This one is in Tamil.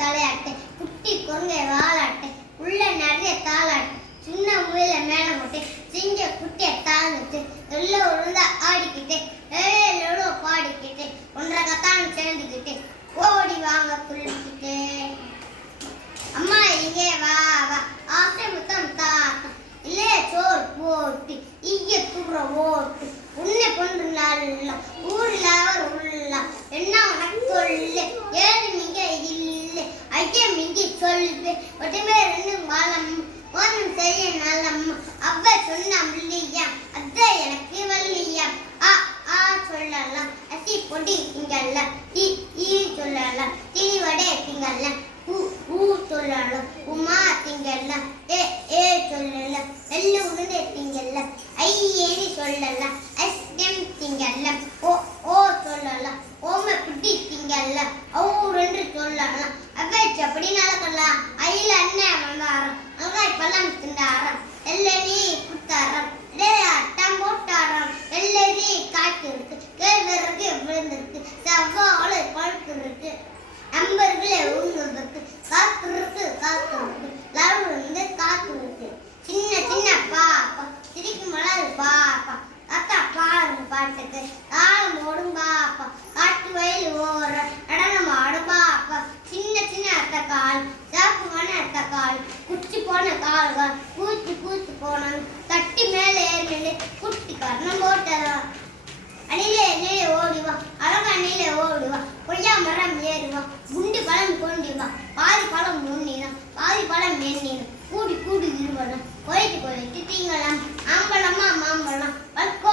தலையாட்டு குட்டி கொங்கை வாலாட்டு உள்ள நிறைய தாளாட்டு சின்ன முயல மேல போட்டு சிங்க குட்டிய தாழ்ந்துட்டு எல்லாம் ஒழுங்கா ஆடிக்கிட்டு ஏழோட பாடிக்கிட்டு ஒன்றரை கத்தான் சேர்ந்துக்கிட்டு ஓடி வாங்க துள்ளிக்கிட்டு அம்மா இங்கே வா வா ஆசை முத்தம் தாத்தா இல்லையே சோறு போட்டு ஈய தூர ஓட்டு உன்னை கொண்டு நல்லா ஊரில் அவர் உள்ள என்ன உனக்கு சொல்லு ஏழு மிங்க இல்லை ஐயம் மிங்கி சொல்லு ஒட்டுமே ரெண்டு மாலம் ஒன்றும் செய்ய நல்லம்மா அவ்வ சொன்ன இல்லையா அதான் எனக்கு வல்லியா ஆ ஆ சொல்லலாம் அசி பொடி திங்கல்ல ஈ சொல்லலாம் திணிவடை திங்கல்ல ஊ சொல்லலாம் உமா திங்கல்ல ஏ சொல்லலாம் எல்ல உடனே திங்கல்ல ஐயேனி சொல்லலாம் ஐஸ்கிரீம் திங்கல்ல ஓ சொல்லலாம் ஓமை குட்டி திங்கல்ல ரெண்டு சொல்லலாம் அவ்வாச்சு அப்படி நடக்கலாம் ஐயில அண்ணன் வந்தாரம் அங்காய் பள்ளம் திண்டாரம் எல்லரி குத்தாரம் அட்டம் போட்டாரம் எல்லரி காய்க்கு இருக்கு கேழ்வரகு விழுந்திருக்கு செவ்வாழை பழுக்கு இருக்கு நம்பர்களே உழுந்திருக்கு காத்து இருக்கு லவ் இருந்து காத்து இருக்கு சின்ன சின்ன பாப்பா சிரிக்கும் மலர் பாப்பா அக்கா பாருங்க பாட்டுக்கு தாளம் ஓடும் பாப்பா காட்டு வயல் ஓர நடனம் ஆடும் பாப்பா சின்ன சின்ன அத்த கால் சாப்பு மணி அத்த கால் குச்சி போன கால்கள் கூச்சு போனான் தட்டி மேலே ஏறி குட்டி கர்ணம் போட்டதான் அணிலே எண்ணிலே ஓடிவா அழகா அணிலே ஓடிவா கொய்யா மரம் ஏறுவா குண்டு பழம் கொண்டிவா பாதி பழம் முன்னினா பாதி பழம் எண்ணினா கூடி இருவனும் கொய்ட்டு தீங்கலாம் ஆம்பளமா மாம்பழம் வல்கோ